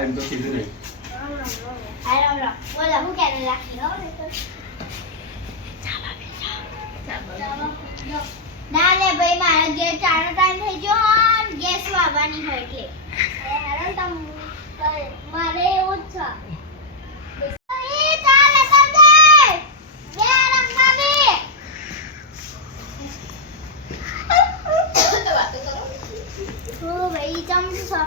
એમ તો કીધું નહીં. બોલો હું ક્યારે રાખી રહો ને તો ના લે ભાઈ મારા ઘેર ચાનો ટાઈમ થઈ ગયો અને ગેસ વાવવાની હોય એટલે હેરાન તમ મારે એવું જ છે એ ચાલે તમને ઘેર રમવાની ઓ ભાઈ ચમ છો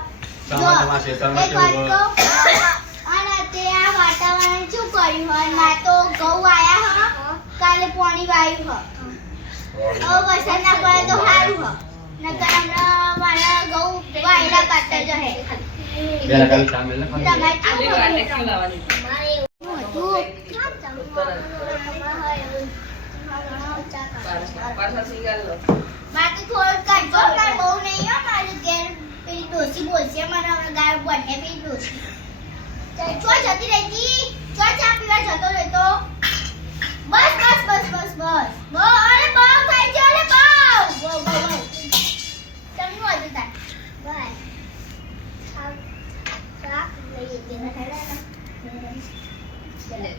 તમારા ખેતરમાં કેવું હોય? અને તે આ વાતાવરણ શું કર્યું હોય ના તો ઘઉં આયા હ કાલે પાણી વાયું હ વરસાદ ના પડે તો સારું હ નકર હમણાં મારા ઘઉં વાયેલા કાતર જહે પેલા કાલે સામેલ ને ખાલી. તમારે આલી કેવું વાટે હતું? ખવડાવવાની. તમારે એવું હતું પાછા સિંગાર લો. મારે તો થોડું કાઢજો મારે બહુ નહીં હો મારું ઘેર પેલી ડોસી બોલશે મને હમણાં ગાળ બોલને પેલી ડોસી ચો જતી રહેતી ચો ચા પીવા જતો રહેતો બસ બસ બસ બસ બસ બહુ અરે બહુ થઈ ગયો અરે બહુ બહુ બહુ બહુ તમને હતું તાર બસ શાક લઈએ તેને હેડા ચલે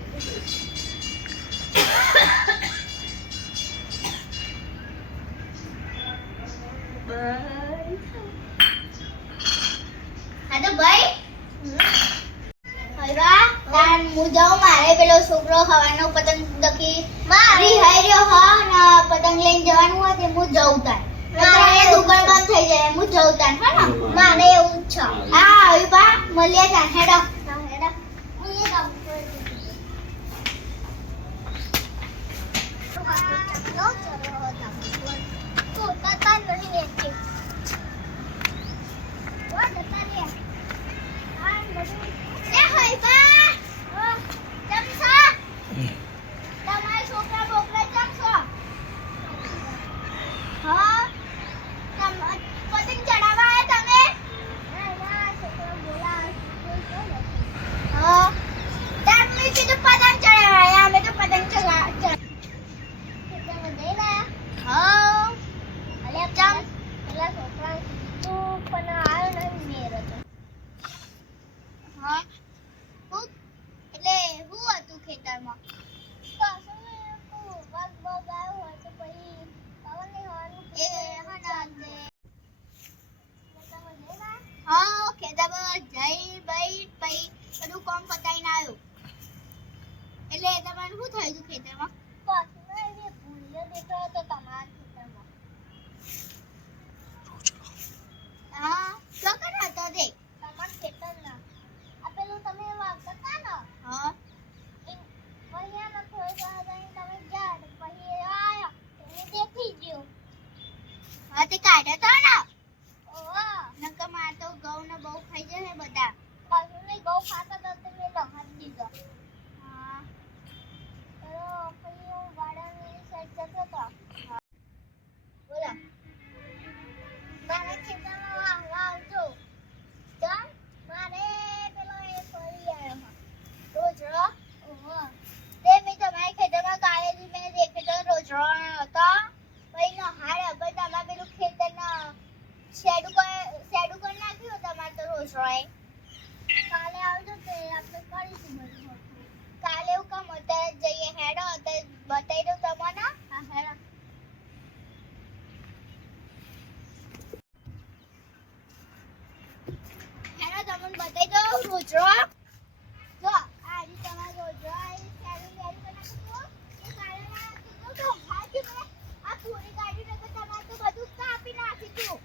હા તો ભાઈ હલવા તાર હું જાઉં મારે પેલો છોકરો હવાનો પતંગ દખી રિહાઈ રહ્યો હ ને પતંગ લઈને જવાનું હોય તે હું જઉં તાર મારે દુકાન બંધ થઈ જાય હું જઉં તાર હે ને મારે એવું જ છે હા હલવા મળીએ તાર હેડો હેડો હું એ કામ એટલે તમારે શું થયું હતું ખેતરમાં હા ચોકન હતો તે તમાર ખેતરના આ પેલું તમે વાવતા હતા ને હા વહિયાનો થોડો તમે જા પછી આયા એને દેખી ગયો હા તે કાઢ્યો તો ને ઓહો નકર માં તો ઘઉં ને બહુ ખાઈ જશે બધા પાછું નહીં ઘઉં ખાતા તો તમે લહાડી દીધો હા તો પછી હું વાડાની સાઈડ જતો હતો બોલો મારા ખેતરમાં વાવવા આવજો ચમ મારે પેલો એ ફરી આવ્યો હ રોજરો ઓહો તે મેં તમારા ખેતરમાં કાલેજી મેં દેખ્યો તો રોજરો હતો પછી નો હાર હવે તમારે પેલું ખેતરના શેડું કરી નાખ્યું તમારે તો રોજરોએ કાલે આવજો તે આપણે કરીશું બધું કાલે એવું કામ અત્યારે જઈએ હેડો અત્યારે બતાવી દઉં તમને હા હેડો તમને બતાવી દઉં રોજરો જો આજે તમારો રોજરો આવી શેડું કરી નાખ્યું એ કાલે નાખ્યું તો હાજી મેં આ પૂરી ગાડી નકર તમારે તો બધું કાપી નાખ્યું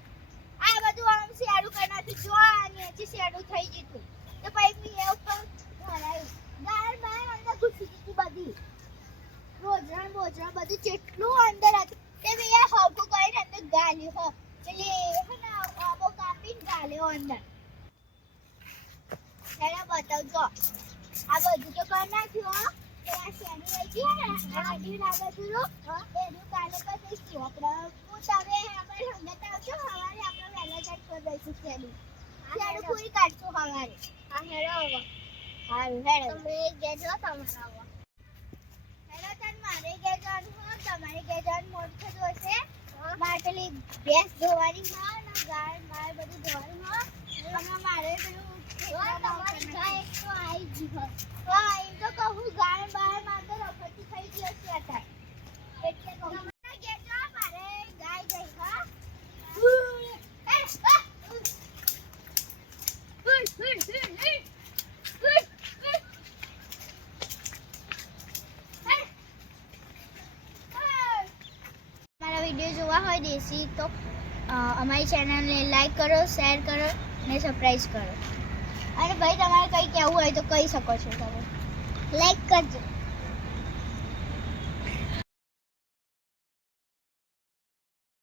આ બધું આમ શેડું કરી નાખ્યું જો આ નીચે શેડું થઈ ગયું તો પછી એ ઉપર ભરાયું ગાળ બાર અંદર ઘૂસી ગઈ બધી રોજરા બોજરા બધું જેટલું અંદર હતું તે મેં એ હબુ કરીને અંદર ગાલ્યું હો પેલી હે ને હબો કાપીને ગાલ્યો અંદર એને બતાવજો આ બધું તો કરી નાખ્યું હો તો આ શેની લઈ ગઈ ને આ હજી લાગે તું એનું કાલે કરી દઈશું આપણે હું તમે આપણે સંગત આવજો સવારે આપણે વહેલા જાય કરી દઈશું શેનું પૂરી કાઢશું સવારે હા હેડો હવે હારું હેડો તમે ગેજો તમારા હેડો તન મારે ગેજવાનું હો તમારે ગેજવાનું મોટું થતું હશે મારે પેલી ભેંસ ધોવાની હો ને ગાય મારે બધું ધોવાનું હો હમણાં મારે પેલું તમારી ગાય એક તો આવી ગઈ હોય. હા, એમ તો કહું ગાય બાય માં તો રખડતી થઈ ગઈ હશે અત્યારે. એટલે કહું. તમારા ઘેર જો મારે ગાય ગઈ, હા? મારા વિડીયો જોવા હોય દેશી તો અમારી ચેનલને લાઈક કરો, શેર કરો અને સબસ્ક્રાઈબ કરો. અને ભાઈ તમારે કંઈ કહેવું હોય તો કહી શકો છો તમે. લાઈક કરજો.